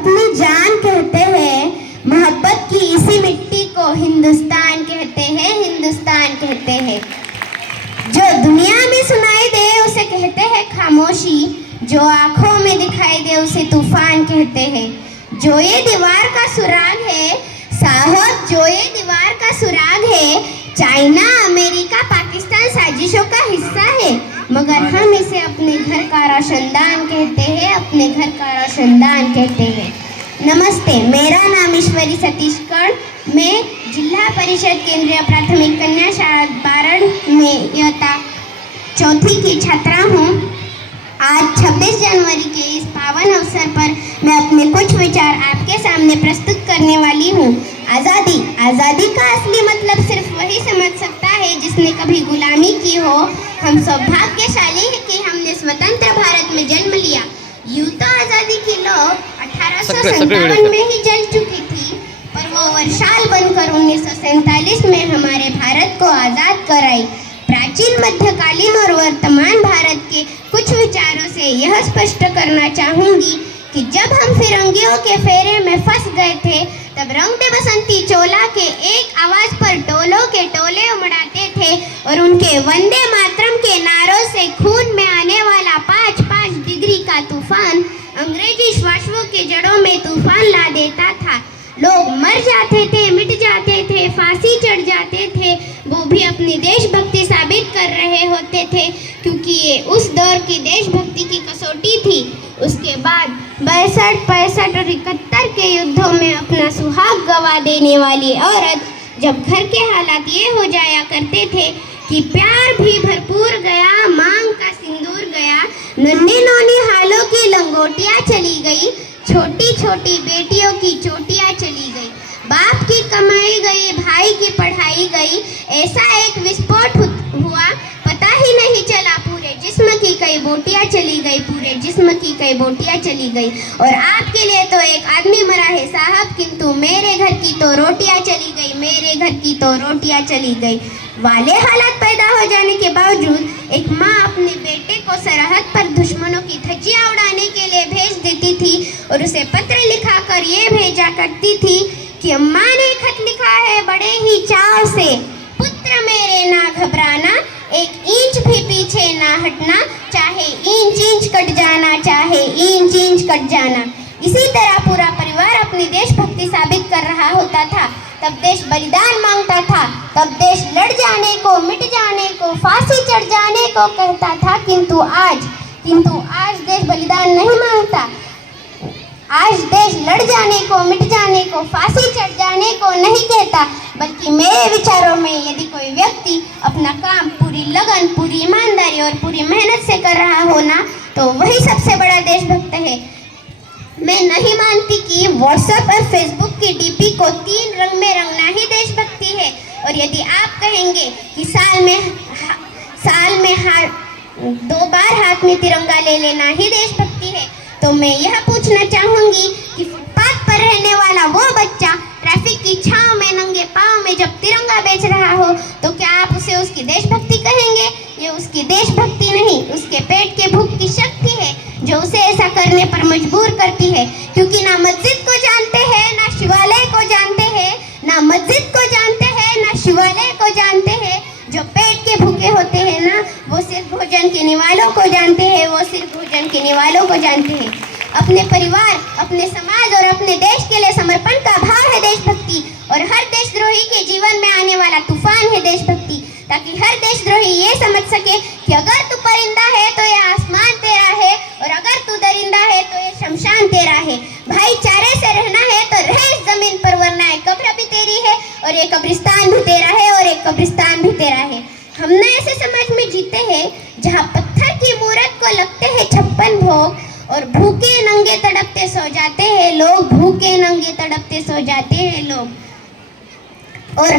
अपनी जान कहते हैं, मोहब्बत की इसी मिट्टी को हिंदुस्तान कहते हैं, हिंदुस्तान कहते हैं। जो दुनिया में सुनाई दे उसे कहते हैं खामोशी, जो आंखों में दिखाई दे उसे तूफान कहते हैं। जो ये दीवार का सुराग है साहब, जो ये दीवार का सुराग है, चाइना अमेरिका पाकिस्तान साजिशों का हिस्सा है, मगर हम इसे अपने घर का रोशनदान कहते हैं, अपने घर का रोशनदान कहते हैं। नमस्ते, मेरा नाम ईश्वरी सतीश कर्ण, मैं जिला परिषद केंद्रीय प्राथमिक कन्या शाला बारड़ में इयत्ता चौथी की छात्रा हूँ। आज 26 जनवरी के इस पावन अवसर पर मैं अपने कुछ विचार आपके सामने प्रस्तुत करने वाली हूँ। आज़ादी, आज़ादी का असली मतलब सिर्फ वही समझ सकता है जिसने कभी गुलामी की हो। हम सौभाग्यशाली हैं कि हमने स्वतंत्र भारत में जन्म लिया। यूं तो आज़ादी की लौ 1857 में ही जल चुकी थी, पर वो वर्षाल बनकर 1947 में हमारे भारत को आज़ाद कराई। प्राचीन, मध्यकालीन और वर्तमान भारत के कुछ विचारों से यह स्पष्ट करना चाहूँगी कि जब हम फिरंगियों के फेरे में फंस गए थे, तब रंग दे बसंती चोला के एक आवाज़ पर टोलों के टोले उमड़ाते थे और उनके वंदे मातरम के नारों से खून में आने वाला 5-5 डिग्री का तूफान अंग्रेजी श्वासों के जड़ों में तूफान ला देता था। लोग मर जाते थे, मिट जाते थे, फांसी चढ़ जाते थे, वो भी अपनी देशभक्ति साबित कर रहे होते थे, क्योंकि ये उस दौर की देशभक्ति की कसौटी थी। उसके बाद 62, 65 और 71 के युद्धों में अपना सुहाग गवा देने वाली औरत, जब घर के हालात ये हो जाया करते थे कि प्यार भी भरपूर गया, मांग का सिंदूर गया, नन्हे नौनी हालों की लंगोटियाँ चली गई, छोटी छोटी बेटियों की चोटियाँ चली गई, बाप की कमाई गई, भाई की पढ़ाई गई, ऐसा एक विस्फोट हुआ, पता ही नहीं चला, पूरे जिस्म की कई बोटियाँ चली गई, पूरे जिस्म की कई बोटियाँ चली गई। और आपके लिए तो एक आदमी मरा है साहब, किंतु मेरे घर की तो रोटियाँ चली गई, मेरे घर की तो रोटियाँ चली गई। वाले हालात पैदा हो जाने के बावजूद एक माँ अपने बेटे को सरहद पर दुश्मनों की धज्जियाँ उड़ाने के लिए भेज देती थी और उसे पत्र लिखाकर ये भेजा करती थी कि अम्मा ने खत लिखा है बड़े ही चाव से, पुत्र मेरे ना घबराना, एक इंच भी पीछे ना हटना, चाहे इंच इंच कट जाना, चाहे इंच इंच कट जाना। इसी तरह पूरा परिवार अपनी देशभक्ति साबित कर रहा होता था। तब देश बलिदान मांगता था, तब देश लड़ जाने को, मिट जाने को, फांसी चढ़ जाने को कहता था, किंतु आज देश बलिदान नहीं मांगता। आज देश लड़ जाने को, मिट जाने को, फांसी चढ़ जाने को नहीं कहता, बल्कि मेरे विचारों में यदि कोई व्यक्ति अपना काम पूरी लगन, पूरी ईमानदारी और पूरी मेहनत से कर रहा हो ना, तो वही सबसे बड़ा देशभक्त है। मैं नहीं मानती कि व्हाट्सएप और फेसबुक की डीपी को 3 रंग में रंगना ही देशभक्ति है। और यदि आप कहेंगे कि साल में 2 बार हाथ में तिरंगा ले लेना ही देशभक्ति है, तो मैं यह पूछना चाहूँगी कि फुटपाथ पर रहने वाला वो बच्चा ट्रैफिक की छांव में नंगे पाँव में जब तिरंगा बेच रहा हो, तो क्या आप उसे उसकी देशभक्ति कहेंगे? ये उसकी देशभक्ति नहीं, उसके पेट के भूख की शक्ति है जो उसे ऐसा करने पर मजबूर करती है, क्योंकि ना मस्जिद को जानते हैं, ना शिवालय को जानते हैं, ना मस्जिद को जानते हैं, ना शिवालय को जानते हैं। जो पेट के भूखे होते हैं ना, वो सिर्फ भोजन के निवालों को जानते हैं, वो सिर्फ भोजन के निवालों को जानते हैं। अपने परिवार, अपने समाज और अपने देश के लिए समर्पण का भाव है देशभक्ति, और हर देशद्रोही के जीवन में आने वाला तूफान है देशभक्ति, ताकि हर देशद्रोही ये समझ सके कि अगर तू परिंदा है तो ये आसमान तेरा है, और अगर तू दरिंदा है तो ये शमशान तेरा है। भाईचारे से रहना है तो रह इस जमीन पर, वरना एक कब्र भी तेरी है और ये कब्रिस्तान भी तेरा है, और एक कब्रिस्तान भी तेरा है। हमने ऐसे समाज में जीते हैं जहाँ पत्थर की मूरत को लगते हैं 56 भोग, और भूखे नंगे तड़पते सो जाते हैं लोग, भूखे नंगे तड़पते सो जाते हैं लोग। और